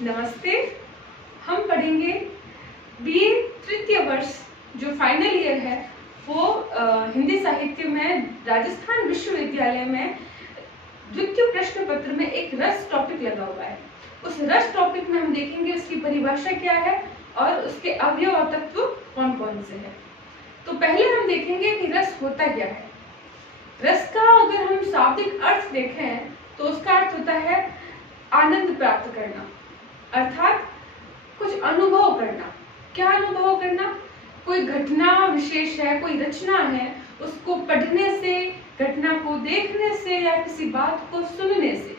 नमस्ते। हम पढ़ेंगे बीए तृतीय वर्ष जो फाइनल ईयर है वो हिंदी साहित्य में राजस्थान विश्वविद्यालय में द्वितीय प्रश्न पत्र में एक रस टॉपिक लगा हुआ है। उस रस टॉपिक में हम देखेंगे उसकी परिभाषा क्या है और उसके अवयव और तत्व कौन कौन से हैं। तो पहले हम देखेंगे कि रस होता क्या है। रस का अगर हम शाब्दिक अर्थ देखें तो उसका अर्थ होता है आनंद प्राप्त करना, अर्थात कुछ अनुभव करना। क्या अनुभव करना? कोई घटना विशेष है, कोई रचना है, उसको पढ़ने से, घटना को देखने से या किसी बात को सुनने से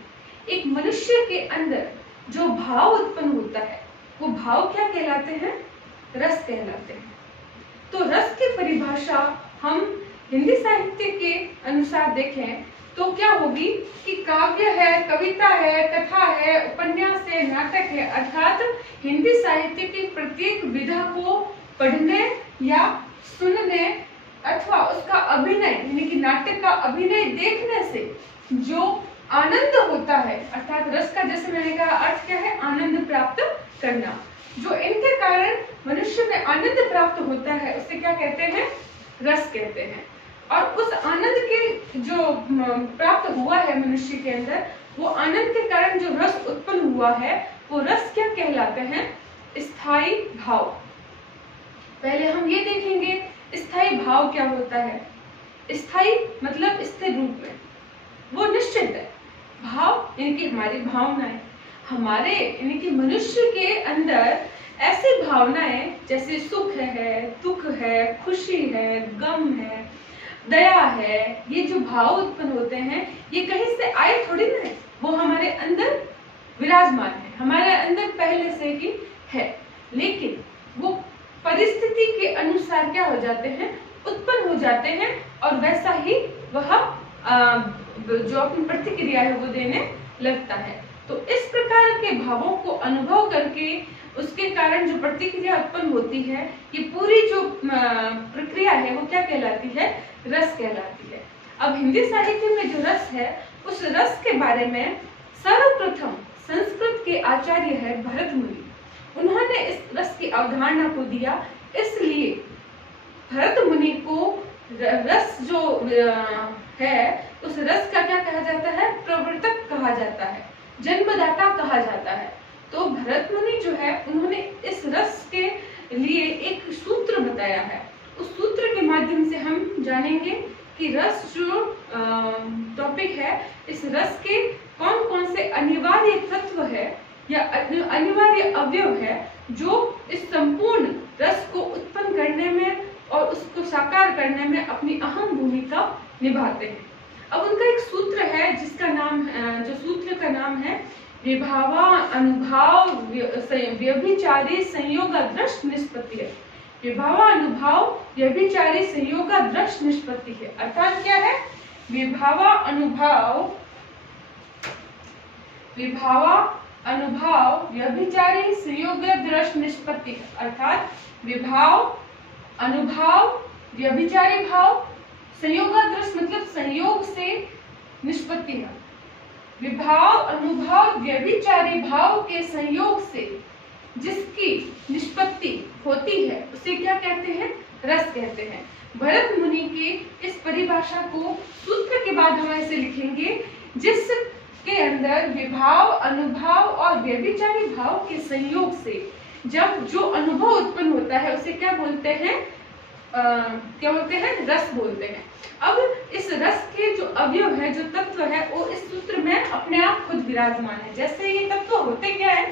एक मनुष्य के अंदर जो भाव उत्पन्न होता है वो भाव क्या कहलाते हैं? रस कहलाते हैं। तो रस की परिभाषा हम हिंदी साहित्य के अनुसार देखें तो क्या होगी कि काव्य है, कविता है, कथा है, उपन्यास है, नाटक है, अर्थात हिंदी साहित्य की प्रत्येक विधा को पढ़ने या सुनने अथवा उसका अभिनय यानी कि नाटक का अभिनय देखने से जो आनंद होता है, अर्थात रस का जैसे मैंने कहा अर्थ क्या है? आनंद प्राप्त करना। जो इनके कारण मनुष्य में आनंद प्राप्त होता है उसे क्या कहते हैं? रस कहते हैं। और उस आनंद के जो प्राप्त हुआ है मनुष्य के अंदर, वो आनंद के कारण जो रस उत्पन्न हुआ है वो रस क्या कहलाते हैं? स्थायी भाव। पहले हम ये देखेंगे स्थायी भाव क्या होता है। स्थायी मतलब स्थिर रूप में, वो निश्चित है। भाव यानी कि हमारी भावनाएं, हमारे यानी कि मनुष्य के अंदर ऐसी भावनाएं जैसे सुख है, दुख है, खुशी है, गम है, दया है, ये जो भाव उत्पन्न होते हैं ये कहीं से आए थोड़ी ना है, वो हमारे अंदर विराजमान है, हमारे अंदर पहले से ही है। लेकिन वो परिस्थिति के अनुसार क्या हो जाते हैं? उत्पन्न हो जाते हैं और वैसा ही वह जो अपनी प्रतिक्रिया है वो देने लगता है। तो इस प्रकार के भावों को अनुभव करके उसके कारण जो प्रतिक्रिया उत्पन्न होती है, ये पूरी जो प्रक्रिया है वो क्या कहलाती है? रस कहलाती है। अब हिंदी साहित्य में जो रस है उस रस के बारे में सर्वप्रथम संस्कृत के आचार्य है भरत मुनि, उन्होंने इस रस की अवधारणा को दिया। इसलिए भरत मुनि को रस जो है उस रस का क्या कहा जाता है? प्रवर्तक कहा जाता है, जन्मदाता कहा जाता है। तो भरत मुनि जो है उन्होंने इस रस के लिए एक सूत्र बताया है। उस सूत्र के माध्यम से हम जानेंगे कि रस जो टॉपिक है, इस रस के कौन कौन से अनिवार्य तत्व है या अनिवार्य अवयव है जो इस संपूर्ण रस को उत्पन्न करने में और उसको साकार करने में अपनी अहम भूमिका निभाते हैं। अब उनका एक सूत्र है जिसका नाम जो सूत्र का नाम है विभावा अनुभाव व्यभिचारी संयोगादृष्ट निष्पत्ति है। विभावा अनुभाव व्यभिचारी संयोगादृष्ट निष्पत्ति है। अर्थात क्या है? विभावा अनुभाव व्यभिचारी संयोगादृष्ट निष्पत्ति है। अर्थात विभाव, अनुभाव, व्यभिचारी भाव, संयोगादृष्ट मतलब संयोग से निष्पत्ति है। विभाव, अनुभाव, व्यभिचारी भाव के संयोग से जिसकी निष्पत्ति होती है उसे क्या कहते हैं? रस कहते हैं। भरत मुनि की इस परिभाषा को सूत्र के बाद हम ऐसे लिखेंगे जिसके अंदर विभाव, अनुभाव और व्यभिचारी भाव के संयोग से जब जो अनुभव उत्पन्न होता है उसे क्या बोलते हैं? क्या बोलते हैं? रस बोलते हैं। अब इस रस के जो अवयव है, जो तत्व है, वो इस सूत्र में अपने आप खुद विराजमान है। जैसे ये तत्व होते क्या है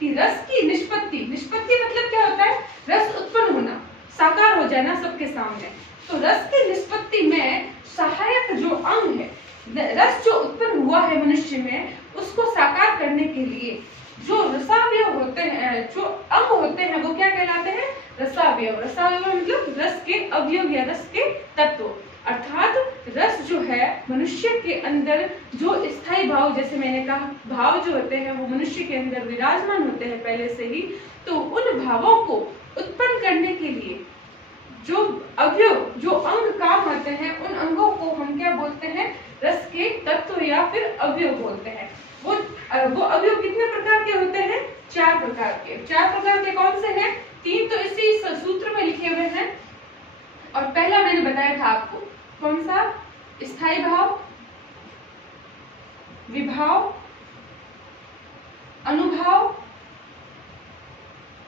कि रस की निष्पत्ति मतलब क्या होता है? रस उत्पन्न होना, साकार हो जाना सबके सामने। तो रस की निष्पत्ति में सहायक जो अंग है, रस जो उत्पन्न हुआ है मनुष्य में, उसको साकार करने के लिए जो रसावयव होते हैं, जो अंग होते हैं, वो क्या कहलाते हैं? रसावयव। रसावयव मतलब रस के अवयव या रस के तत्व। अर्थात रस जो है मनुष्य के अंदर जो स्थायी भाव, जैसे मैंने कहा भाव जो होते हैं वो मनुष्य के अंदर विराजमान होते हैं पहले से ही। तो उन भावों को उत्पन्न करने के लिए जो अवयव, जो अंग काम आते हैं, उन अंगों को हम क्या बोलते हैं? रस के तत्व या फिर अवयव बोलते हैं। वो अवयव कितने प्रकार के होते हैं? 4 4 प्रकार के कौन से हैं? 3 तो इसी सूत्र में लिखे हुए हैं। और पहला मैंने बताया था आपको, कौन सा? स्थायी भाव, विभाव, अनुभाव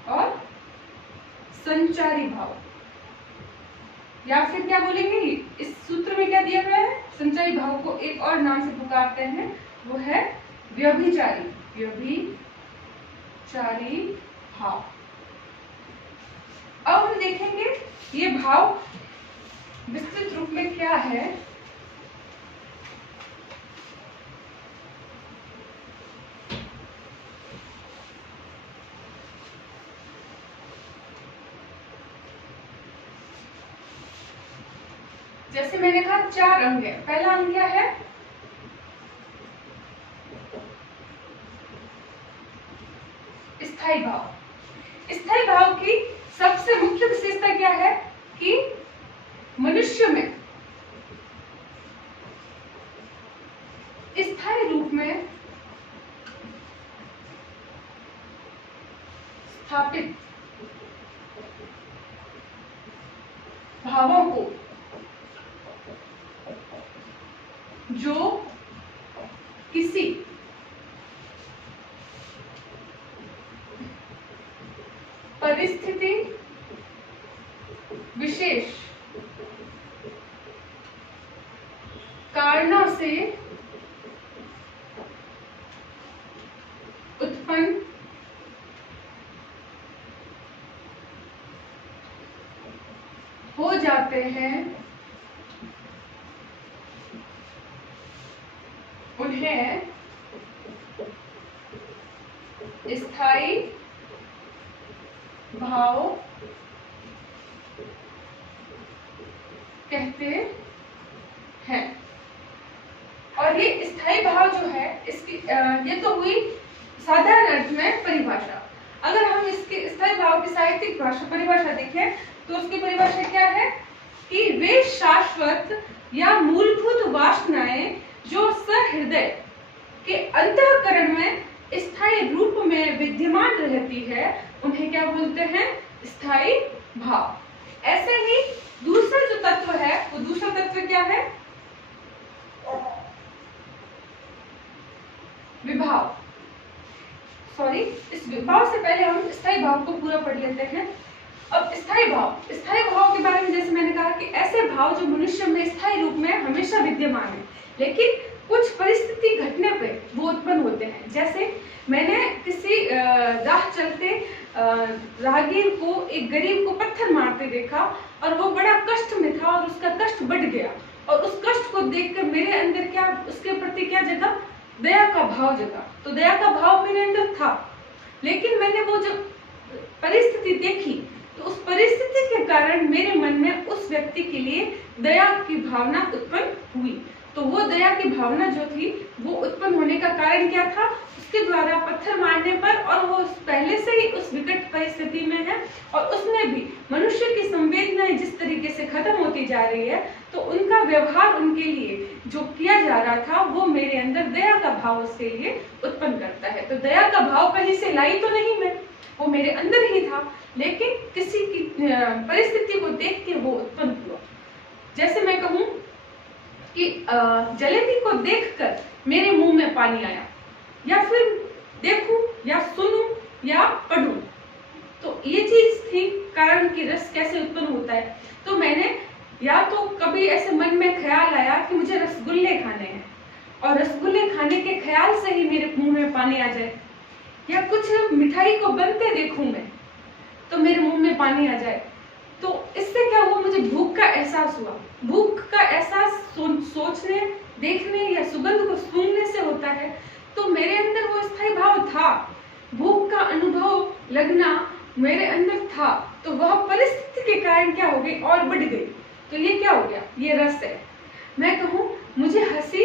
और संचारी भाव। या फिर क्या बोलेंगे, इस सूत्र में क्या दिया गया है? संचारी भाव को एक और नाम से पुकारते हैं, वो है व्यभिचारी, व्यभिचारी भाव। अब हम देखेंगे ये भाव विस्तृत रूप में क्या है। जैसे मैंने कहा 4 अंग है। पहला अंग क्या है? स्थायी भाव। स्थायी भाव की सबसे मुख्य विशेषता क्या है कि मनुष्य में स्थायी रूप में स्थापित भावों को जो किसी परिस्थिति विशेष कारणों से उत्पन्न हो जाते हैं, उन्हें स्थायी भाव कहते हैं। और ये स्थायी भाव जो है, इसकी ये तो हुई साधारण अर्थ में परिभाषा। अगर हम इसके स्थायी भाव की साहित्यिक भाषा परिभाषा देखें तो उसकी परिभाषा क्या है कि वे शाश्वत या मूलभूत वासनाएं जो सहृदय के अंतःकरण में स्थायी रूप में विद्यमान रहती है, उन्हें क्या बोलते हैं? स्थायी भाव। ऐसे ही दूसरा जो तत्व है, वो दूसरा तत्व क्या है? विभाव। सॉरी, इस विभाव से पहले हम स्थायी भाव को पूरा पढ़ लेते हैं। अब स्थायी भाव के बारे में जैसे मैंने कहा कि ऐसे भाव जो मनुष्य में स्थायी रूप में हमेशा विद्यमान है, लेकिन कुछ परिस्थिति घटने पे वो उत्पन्न होते हैं। जैसे मैंने किसी राह चलते राहगीर को, एक गरीब को पत्थर मारते देखा और वो बड़ा कष्ट में था और उसका कष्ट बढ़ गया, और उस कष्ट को देखकर मेरे अंदर क्या, उसके प्रति क्या जगा? दया का भाव जगा। तो दया का भाव मेरे अंदर था, लेकिन मैंने वो जब परिस्थिति देखी तो उस परिस्थिति के कारण मेरे मन में उस व्यक्ति के लिए दया की भावना उत्पन्न हुई। तो वो दया की भावना जो थी वो उत्पन्न होने का कारण क्या था? उसके द्वारा पत्थर मारने पर, और वो पहले से ही उस विकट परिस्थिति में है और उसमें भी मनुष्य की संवेदनाएं जिस तरीके से खत्म होती जा रही है, तो उनका व्यवहार उनके लिए जो किया जा रहा था वो मेरे अंदर दया का भाव उसके लिए उत्पन्न करता है। तो दया का भाव कहीं से लाई तो नहीं मैं, वो मेरे अंदर ही था, लेकिन किसी की परिस्थिति को देख के वो उत्पन्न हुआ। जैसे मैं कहूँ कि जलेबी को देखकर मेरे मुंह में पानी आया, या फिर देखूं या सुनूं या पढ़ूं, तो ये चीज थी कारण की रस कैसे उत्पन्न होता है। तो मैंने या तो कभी ऐसे मन में ख्याल आया कि मुझे रसगुल्ले खाने हैं, और रसगुल्ले खाने के ख्याल से ही मेरे मुंह में पानी आ जाए, या कुछ मिठाई को बनते देखूं मैं तो मेरे मुंह में पानी आ जाए। तो इससे क्या हुआ? मुझे भूख का एहसास हुआ। भूख का एहसास सोचने, देखने या सुगंध को सूंघने से होता है। तो मेरे अंदर वो स्थायी भाव था, भूख का अनुभव लगना मेरे अंदर था। तो वह परिस्थिति के कारण क्या हो गई? और बढ़ गई। तो ये क्या हो गया? ये रस है। मैं कहूँ मुझे हंसी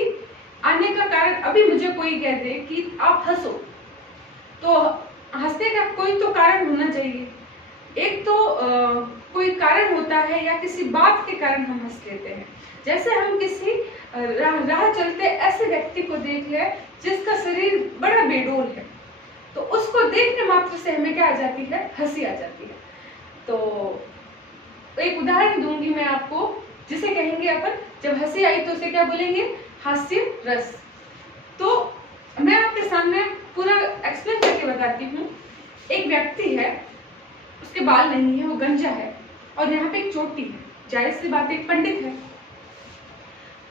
आने का कारण, अभी मुझे कोई कह दे कि आप हंसो, तो हंसने का कोई तो कारण होना चाहिए। एक तो कोई कारण होता है, या किसी बात के कारण हम हंस लेते हैं। जैसे हम किसी राह चलते ऐसे व्यक्ति को देख ले जिसका शरीर बड़ा बेडोल है, तो उसको देखने मात्र से हमें क्या आ जाती है, हंसी आ जाती है। तो एक उदाहरण दूंगी मैं आपको, जिसे कहेंगे अपन, जब हंसी आई तो उसे क्या बोलेंगे, हास्य रस। तो मैं आपके सामने पूरा एक्सप्लेन करके बताती हूँ। एक व्यक्ति है, उसके बाल नहीं है, वो गंजा है, और यहाँ पे एक चोटी है, जाहिर सी बात, एक पंडित है।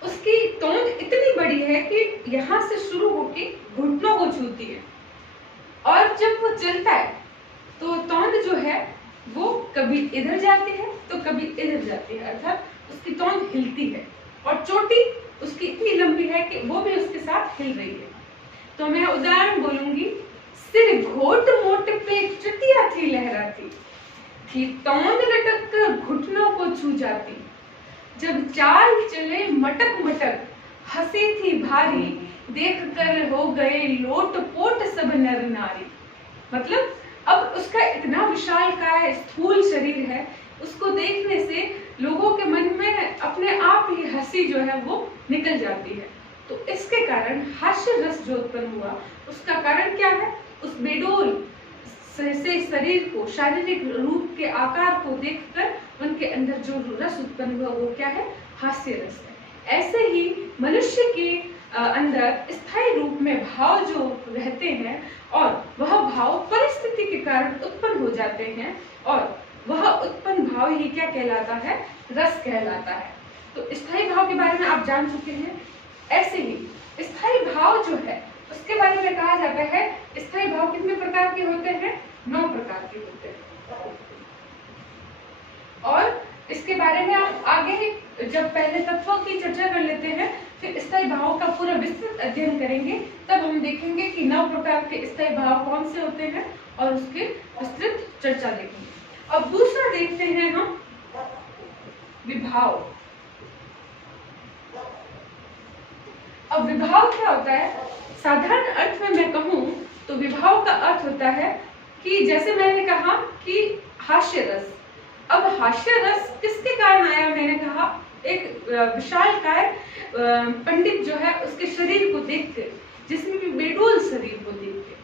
उसकी तोंद इतनी बड़ी है कि यहाँ से शुरू होके घुटनों को छूती है, और जब वो चलता है तो तोंद जो है वो कभी इधर जाती है तो कभी इधर जाती है, अर्थात उसकी तोंद हिलती है, और चोटी उसकी इतनी लंबी है कि वो भी उसके साथ हिल रही है। तो मैं उदाहरण बोलूंगी, सिर घोट मोट पे चुटिया थी लहराती, थी तोंद लटक कर घुटनों को छू जाती, जब चाल चले मटक मटक हंसी थी भारी, देख कर हो गए लोट पोट सब नर नारी। मतलब अब उसका इतना विशालकाय स्थूल शरीर है, उसको देखने से लोगों के मन में अपने आप ही हंसी जो है वो निकल जाती है। तो इसके कारण हास्य रस जो उत्पन्न हुआ, उसका कारण क्या है, उस बेडोल से शरीर को, शारीरिक रूप के आकार को देखकर उनके अंदर जो रस उत्पन्न हुआ वो क्या है, हास्य रस है। ऐसे ही मनुष्य के अंदर स्थायी रूप में भाव जो रहते हैं, और वह भाव परिस्थिति के कारण उत्पन्न हो जाते हैं, और वह उत्पन्न भाव ही क्या कहलाता है, रस कहलाता है। तो स्थायी भाव के बारे में आप जान चुके हैं। ऐसे ही स्थायी भाव जो है उसके बारे में कहा जाता है, स्थायी भाव कितने प्रकार के होते हैं, 9 प्रकार के होते हैं। और इसके बारे में आप आगे जब पहले तत्वों की चर्चा कर लेते हैं, फिर स्थायी भावों का पूरा विस्तृत अध्ययन करेंगे, तब हम देखेंगे कि 9 प्रकार के स्थायी भाव कौन से होते हैं और उसकी विस्तृत चर्चा देखेंगे। अब दूसरा देखते हैं हम विभाव। अब विभाव क्या होता है, साधारण अर्थ में मैं कहूं तो विभाव का अर्थ होता है कि जैसे मैंने कहा कि हास्य रस। अब हास्य रस किसके कारण आया, मैंने कहा एक विशालकाय पंडित जो है उसके शरीर को देखकर, जिसमें भी बेडोल शरीर को देखकर,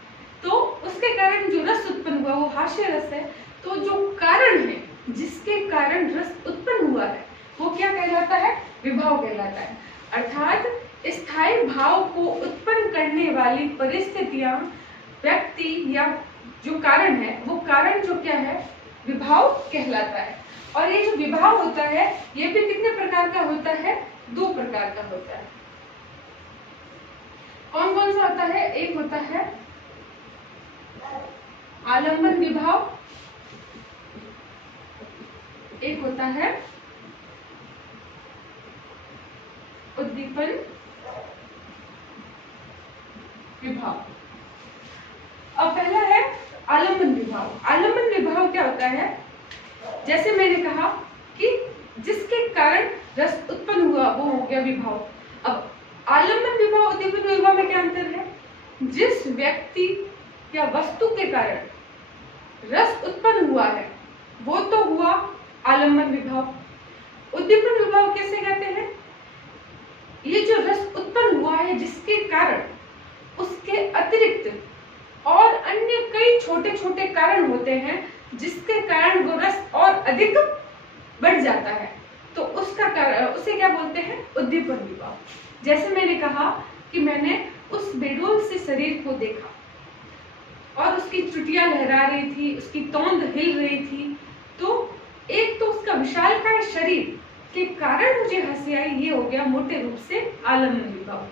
तो उसके कारण जो रस उत्पन्न हुआ वो हास्य रस है। तो जो कारण है जिसके कारण रस उत्पन्न हुआ है वो क्या कहलाता है, विभाव कहलाता है। अर्थात स्थायी भाव को उत्पन्न करने वाली परिस्थितियां, व्यक्ति या जो कारण है, वो कारण जो क्या है, विभाव कहलाता है। और ये जो विभाव होता है ये भी कितने प्रकार का होता है, 2 प्रकार का होता है। कौन कौन सा होता है, एक होता है आलम्बन विभाव, एक होता है उद्दीपन विभाव। अब पहला है आलम्बन विभाव। आलम्बन विभाव क्या होता है, जैसे मैंने कहा कि जिसके कारण रस उत्पन्न हुआ वो हो गया विभाव। अब आलम्बन विभाव उद्दीपन विभाव में क्या अंतर है, जिस व्यक्ति या वस्तु के कारण रस उत्पन्न हुआ है वो तो हुआ आलम्बन विभाव। उद्दीपन विभाव कैसे कहते हैं, ये जो रस उत्पन्न हुआ है जिसके कारण उसके अतिरिक्त और अन्य कई छोटे छोटे कारण होते हैं जिसके कारण वो रस और अधिक बढ़ जाता है, तो उसका कारण, उसे क्या बोलते हैं, उद्दीपन विभाव। जैसे मैंने कहा कि मैंने उस बेडोल से शरीर को देखा और उसकी चुटिया लहरा रही थी, उसकी तोंद हिल रही थी, तो एक तो उसका विशालकाय शरीर के कारण मुझे हंसी आई, ये हो गया मोटे रूप से आलम्बन विभाव।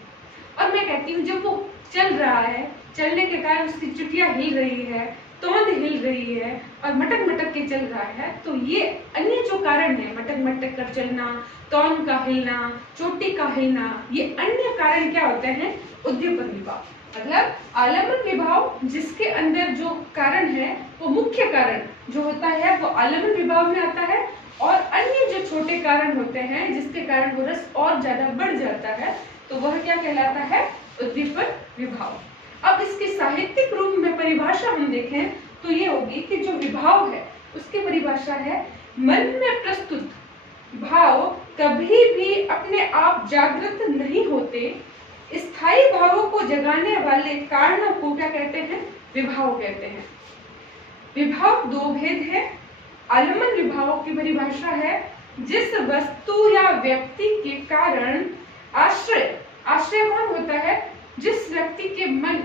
और मैं कहती हूँ जब वो चल रहा है, चलने के कारण उसकी चुटिया हिल रही है, तोंद हिल रही है और मटक मटक के चल रहा है, तो ये अन्य जो कारण है, मटक मटक कर चलना, तोंद का हिलना, चोटी का हिलना, ये अन्य कारण क्या होते हैं, उद्दीपन विभाव। मतलब आलम्बन विभाव जिसके अंदर जो कारण है वो मुख्य कारण जो होता है वो आलम्बन विभाव में आता है, और अन्य जो छोटे कारण होते हैं जिसके कारण वो रस और ज्यादा बढ़ जाता है तो वह क्या कहलाता है, उद्दीपन विभाव। अब इसके साहित्यिक रूप में परिभाषा हम देखें तो ये होगी कि जो विभाव है उसकी परिभाषा है, मन में प्रस्तुत भाव कभी भी अपने आप जागृत नहीं होते, स्थायी भावों को जगाने वाले कारणों को क्या कहते हैं? विभाव कहते हैं। विभाव दो भेद है। आलम्बन विभाव की परिभाषा है जिस वस्तु या व्यक्ति के कारण आश्रय, आश्रय कौन होता है? जिस व्यक्ति के मन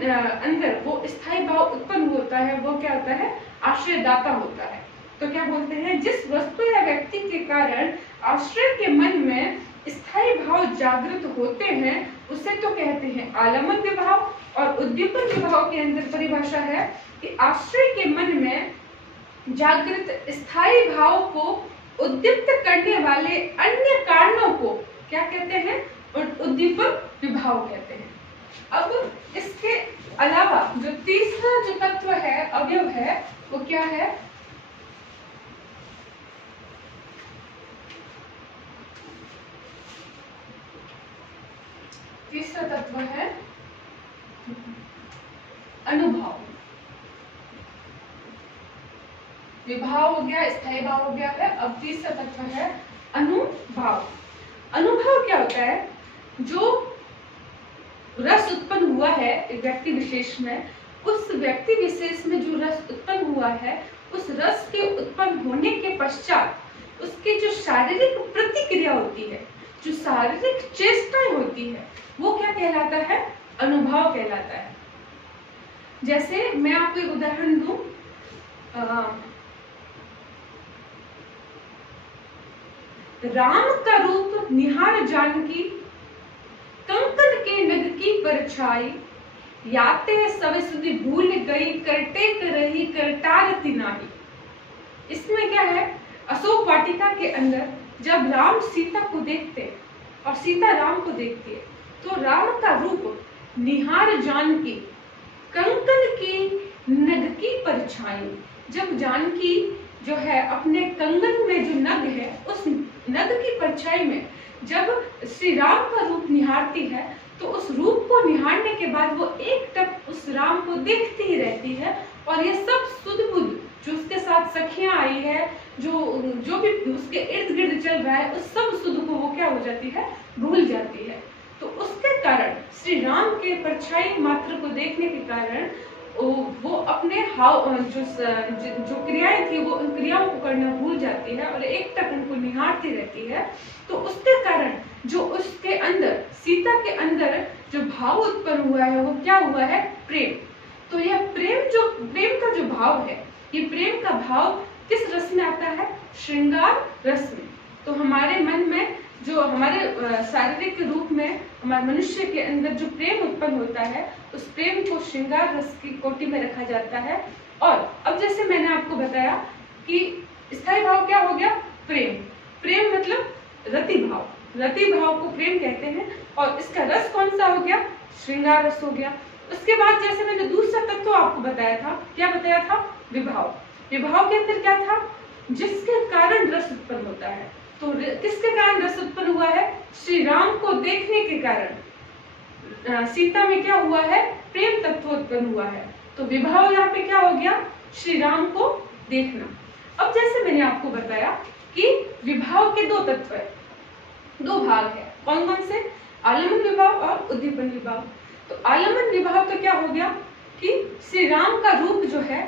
अंदर वो स्थायी भाव उत्पन्न होता है वो क्या होता है? आश्रयदाता होता है। तो क्या बोलते हैं? जिस वस्तु या व्यक्ति के कारण आश्रय के मन में स्थायी भाव जागृत होते हैं उसे तो कहते हैं आलम्बन विभाव। और उद्दीपन विभाव के अंदर परिभाषा है कि आश्रय के मन में जागृत स्थायी भाव को उद्दीप्त करने वाले अन्य कारणों को क्या कहते हैं? उद्दीपन विभाव कहते हैं। अब इसके अलावा जो तीसरा जो तत्व है, अवयव है, वो क्या है? तीसरा तत्व है अनुभव। विभाव हो गया, स्थायी भाव हो गया है। अब तीसरा तत्व है अनुभव। अनुभव क्या होता है? जो रस उत्पन्न हुआ है एक व्यक्ति विशेष में, उस व्यक्ति विशेष में जो रस उत्पन्न हुआ है, उस रस के उत्पन्न होने के पश्चात उसकी जो शारीरिक प्रतिक्रिया होती है, जो शारीरिक चेष्टाएं होती है, वो क्या कहलाता है? अनुभव कहलाता है। जैसे मैं आपको एक उदाहरण दूं, राम का रूप निहार जानकी, कंकन के नग की परछाई, याते सब सुधि भूल गई, करते कर रही करतारती नाही। इसमें क्या है? अशोक वाटिका के अंदर जब राम सीता को देखते हैं और सीता राम को देखती है, तो राम का रूप निहार जानकी, कंकन की नग की परछाई, जब जानकी जो है अपने कंगन में जो नग है, उस नग की परछाई में जब श्री राम का रूप निहारती है, तो उस रूप को निहारने के बाद वो एक टक उस राम को देखती ही रहती है। और ये सब सुध बुध जो उसके साथ सखियां आई है, जो भी उसके इर्द गिर्द चल रहा है, उस सब सुध को वो क्या हो जाती है? भूल जाती है। तो उसके कारण श्री राम के परछाई मात्र को देखने के कारण वो अपने हाव जो क्रियाएं थी वो उन क्रियाओं को करना भूल जाती है और एक टक उनको निहारती रहती है। तो उसके कारण जो उसके अंदर, सीता के अंदर जो भाव उत्पन्न हुआ है वो क्या हुआ है? प्रेम। तो यह प्रेम का जो भाव है, ये प्रेम का भाव किस रस में आता है? श्रृंगार रस में। तो हमारे मन में जो हमारे शारीरिक रूप में हमारे मनुष्य के अंदर जो प्रेम उत्पन्न होता है, उस प्रेम को श्रृंगार रस की कोटि में रखा जाता है। और अब जैसे मैंने आपको बताया कि स्थायी भाव क्या हो गया? प्रेम। प्रेम मतलब रति भाव, रति भाव को प्रेम कहते हैं। और इसका रस कौन सा हो गया? श्रृंगार रस हो गया। उसके बाद जैसे मैंने दूसरा तत्व आपको बताया था, क्या बताया था? विभाव। विभाव के अंदर क्या था? जिसके कारण रस उत्पन्न होता है। तो किसके कारण रस उत्पन्न हुआ है? श्री राम को देखने के कारण सीता में क्या हुआ है? प्रेम तत्व उत्पन्न हुआ है। तो विभाव यहाँ पे क्या हो गया? श्री राम को देखना। अब जैसे मैंने आपको बताया कि विभाव के दो तत्व है, दो भाग है। कौन कौन से? आलम्बन विभाव और उद्दीपन विभाव। तो आलम्बन विभाव तो क्या हो गया कि श्री राम का रूप जो है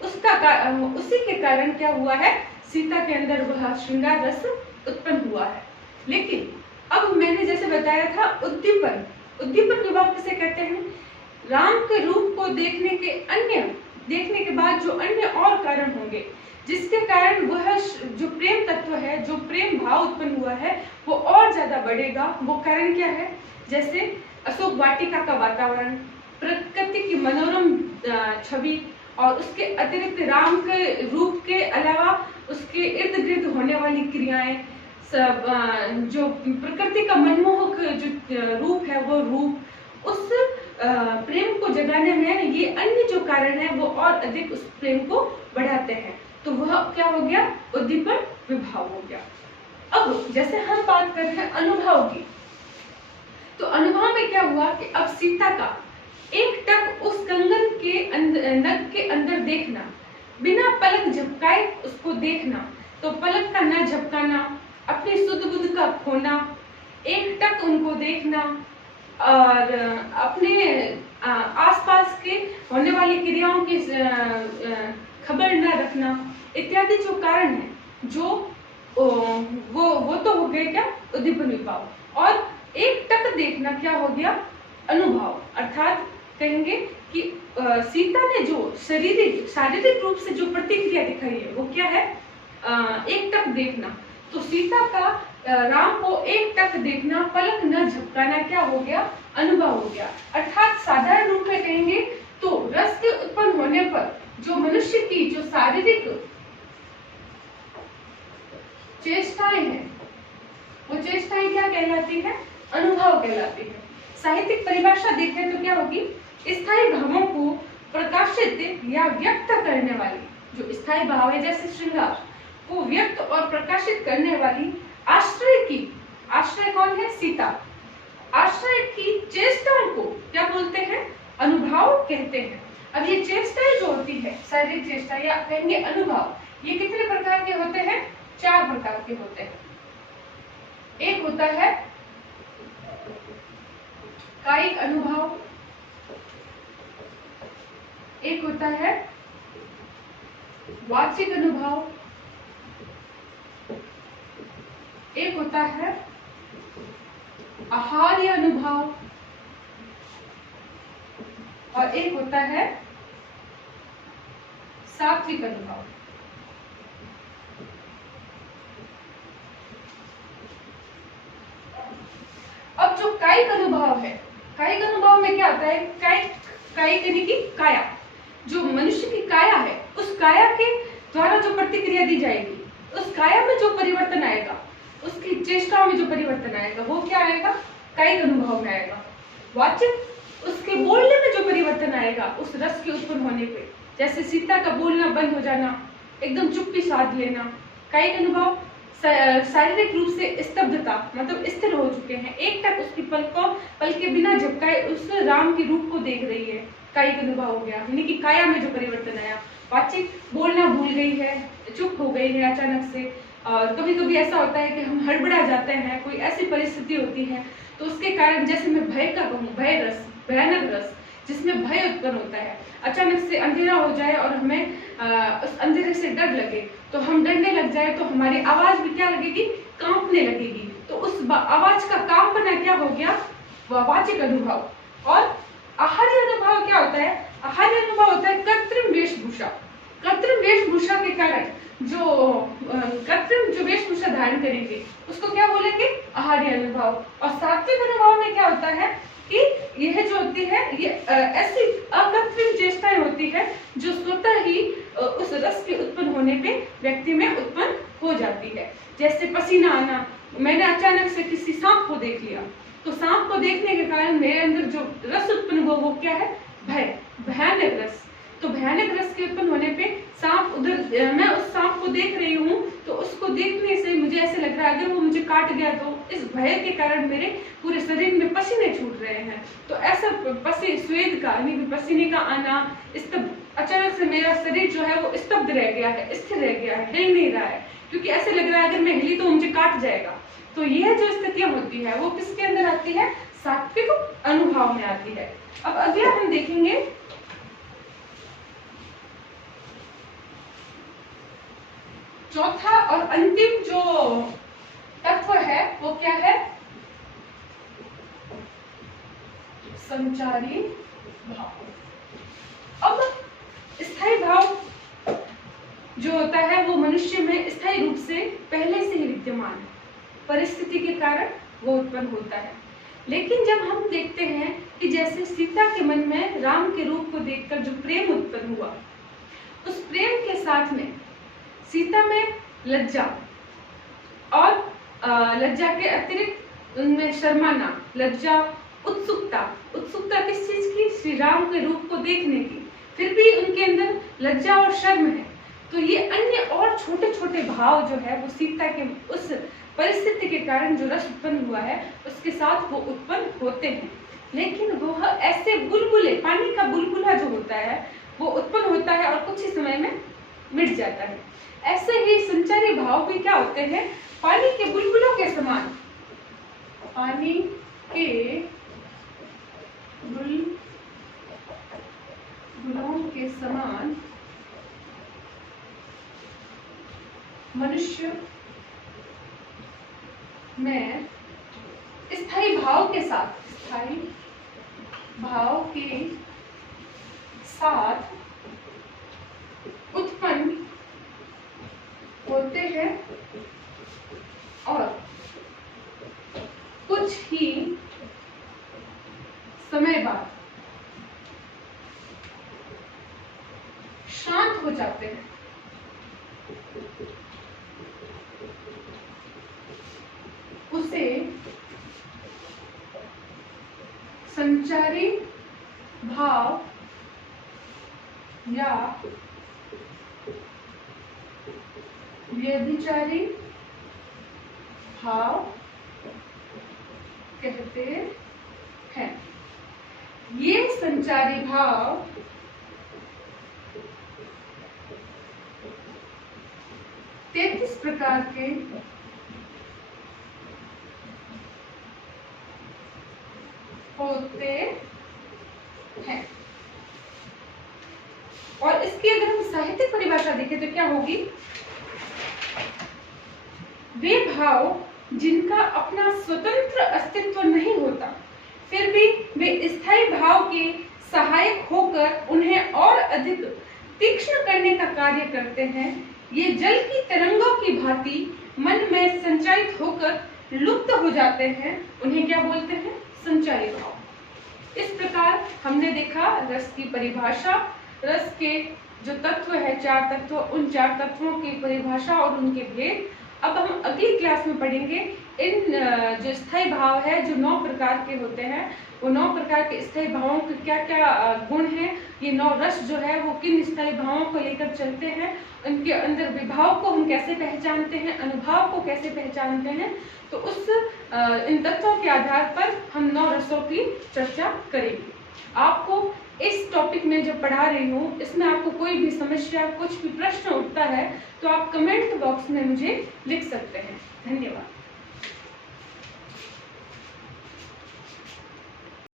उसी के कारण क्या हुआ है? सीता के अंदर वह श्रृंगार रस उत्पन्न हुआ है। लेकिन अब मैंने जैसे बताया था उद्दीपन, उद्दीपन विभाव किसे कहते हैं? राम के रूप को देखने के बाद जो अन्य और कारण होंगे, जिसके कारण वह जो प्रेम तत्व है, जो प्रेम भाव उत्पन्न हुआ है, वो और ज्यादा बढ़ेगा। वो कारण क्या है? जैसे अशोक वाटिका का वातावरण, प्रकृति की मनोरम छवि, और उसके अतिरिक्त राम के रूप के अलावा उसके इर्द गिर्द होने वाली क्रियाएं, सब जो प्रकृति का मनमोहक जो रूप है, वो रूप उस प्रेम को जगाने में ये अन्य जो कारण है वो और अधिक उस प्रेम को बढ़ाते हैं। तो वह क्या हो गया? उद्दीपन विभाव हो गया। अब जैसे हम बात कर रहे हैं अनुभव की, तो अनुभव में क्या हुआ कि अब सीता का एक टक उस कंगन के नग के अंदर देखना, बिना पलक झपकाए उसको देखना, तो पलक का न झपकाना, अपनी सुध बुध का खोना, एक टक उनको देखना, और अपने आसपास के होने वाली क्रियाओं की खबर न रखना इत्यादि जो कारण है, जो वो तो हो गए क्या, उद्दीपन विभाव। और एक टक देखना क्या हो गया, अनुभव। अर्थात कहेंगे कि सीता ने जो शारीरिक रूप से जो प्रतिक्रिया दिखाई है वो क्या है, एक टक देखना। तो सीता का राम को एक टक देखना, पलक न झपकाना क्या हो गया, अनुभव हो गया। अर्थात साधारण रूप में कहेंगे तो रस के उत्पन्न होने पर जो मनुष्य की जो शारीरिक चेष्टाएं हैं, वो चेष्टाएं क्या कहलाती है, अनुभव कहलाती है। साहित्यिक परिभाषा देखें तो क्या होगी, स्थायी भावों को प्रकाशित या व्यक्त करने वाली, जो स्थायी भाव है जैसे श्रृंगार को व्यक्त और प्रकाशित करने वाली आश्रय की, आश्रय कौन है, सीता, आश्रय की चेष्टाओं को क्या बोलते हैं, अनुभव कहते हैं। अब ये चेष्टाएं जो होती है, शारीरिक चेष्टा या कहेंगे अनुभव, ये कितने प्रकार के होते हैं, 4 प्रकार के होते हैं। एक होता है कायिक अनुभव, एक होता है वाचिक अनुभव, एक होता है आहार्य अनुभव, और एक होता है सात्विक अनुभव। अब जो कायिक अनुभव है, कायिक अनुभव में क्या होता है, कायिक यानी कि काया, जो मनुष्य की काया है, उस काया के द्वारा जो प्रतिक्रिया दी जाएगी, उस काया में जो परिवर्तन आएगा, उसकी चेष्टाओं में जो परिवर्तन आएगा, वो क्या आएगा, कायिक अनुभव में आएगा। वाचिक, उसके बोलने में जो परिवर्तन आएगा उस रस के उत्पन्न होने पे, जैसे सीता का बोलना बंद हो जाना, एकदम चुप्पी साध लेना, कायिक अनुभव। शारीरिक रूप से स्तब्धता, मतलब स्थिर हो चुके हैं, एक टक उसकी पल के बिना झपकाए उस राम के रूप को देख रही है, कायिक अनुभव हो गया, यानी कि काया में जो परिवर्तन आया। वाचिक, बोलना भूल गई है, चुप हो गई है अचानक से, और कभी कभी ऐसा होता है कि हम हड़बड़ा जाते हैं, कोई ऐसी परिस्थिति होती है तो उसके कारण, जैसे मैं भय का कहूँ, भय रस, भयानक रस जिसमें भय उत्पन्न होता है, अचानक से अंधेरा हो जाए और हमें उस अंधेरे से डर लगे, तो हम डरने लग जाए तो हमारी आवाज भी क्या लगेगी, कांपने लगेगी, तो उस आवाज का कांपना क्या हो गया, वाचिक अनुभव। और आहार्य अनुभव क्या होता है, आहार्य अनुभव होता है कृत्रिम वेशभूषा, कृत्रिम वेशभूषा के कारण जो कृत्रिम जो वेशभूषा धारण करेंगे उसको क्या बोलेंगे, आहार्य अनुभव। और सात्विक अनुभव में क्या होता है कि यह जो होती है, ये ऐसी अकृत्रिम चेष्टाएं होती है जो स्वतः ही उस रस के उत्पन्न होने पे व्यक्ति में उत्पन्न हो जाती है। जैसे पसीना आना, मैंने अचानक से किसी सांप को देख लिया, तो सांप को देखने के कारण मेरे अंदर जो रस उत्पन्न हुआ वो क्या है, भय, भयानक रस। तो भयानक रस के उत्पन्न होने पे सांप उधर, मैं उस सांप को देख रही हूँ, तो उसको देखने से मुझे ऐसे लग रहा है अगर वो मुझे काट गया तो इस भय के कारण मेरे पूरे शरीर में पसीने छूट रहे हैं। तो ऐसा स्वेद का यानी पसीने का आना, अचानक से मेरा शरीर जो है वो स्तब्ध रह गया है, स्थिर रह गया है, हिल नहीं रहा है, क्योंकि ऐसे लग रहा है अगर मैं हिली तो मुझे काट जाएगा। तो यह जो स्थितियां होती है वो किसके अंदर आती है, सात्विक अनुभव में आती है। अब अगला हम देखेंगे चौथा और अंतिम जो तत्व है वो क्या है, संचारी भाव। अब स्थायी भाव जो होता है वो मनुष्य में स्थायी रूप से पहले से ही विद्यमान है, परिस्थिति के कारण वो उत्पन्न होता है। लेकिन जब हम देखते हैं कि जैसे सीता के मन में राम के रूप को देखकर जो प्रेम उत्पन्न हुआ, उस प्रेम के साथ में सीता में लज्जा, और लज्जा के अतिरिक्त उनमें शर्माना, लज्जा, उत्सुकता किस चीज की, श्री राम के रूप को देखने की, फिर भी उनके अंदर लज्जा और शर्म है। तो ये अन्य और छोटे छोटे भाव जो है वो सीता के उस परिस्थिति के कारण जो रस उत्पन्न हुआ है उसके साथ वो उत्पन्न होते हैं। लेकिन वह ऐसे बुलबुले, पानी का बुलबुला जो होता है वो उत्पन्न होता है और कुछ ही समय में मिट जाता है। ऐसे ही संचारी भाव भी क्या होते हैं, पानी के बुलबुलों के समान, पानी के समान मनुष्य में स्थायी भाव के साथ उत्पन्न होते हैं और कुछ ही समय बाद शांत हो जाते हैं। उसे संचारी भाव या व्यभिचारी भाव कहते हैं। ये संचारी भाव तैंतीस प्रकार के होते हैं और इसकी अगर हम साहित्यिक परिभाषा देखें तो क्या होगी? वे भाव जिनका अपना स्वतंत्र अस्तित्व नहीं होता, फिर भी वे स्थायी भाव के सहायक होकर उन्हें और अधिक तीक्ष्ण करने का कार्य करते हैं। ये जल की तरंगों की भांति मन में संचारित होकर लुप्त हो जाते हैं। उन्हें क्या बोलते हैं? संचारी भाव। इस प्रकार हमने देखा रस की परिभाषा, रस के जो तत्व है, चार तत्व, उन चार तत्वों की परिभाषा और उनके भेद। अब हम अगली क्लास में पढ़ेंगे इन जो स्थायी भाव है, जो 9 प्रकार के होते हैं, वो 9 प्रकार के स्थायी भावों के क्या क्या गुण हैं, ये 9 रस जो है वो किन स्थायी भावों को लेकर चलते हैं, उनके अंदर विभाव को हम कैसे पहचानते हैं, अनुभाव को कैसे पहचानते हैं। तो उस इन तत्वों के आधार पर हम 9 रसों की चर्चा करेंगे। आपको इस टॉपिक में जो पढ़ा रही हूँ, इसमें आपको कोई भी समस्या, कुछ भी प्रश्न उठता है तो आप कमेंट बॉक्स में मुझे लिख सकते हैं। धन्यवाद।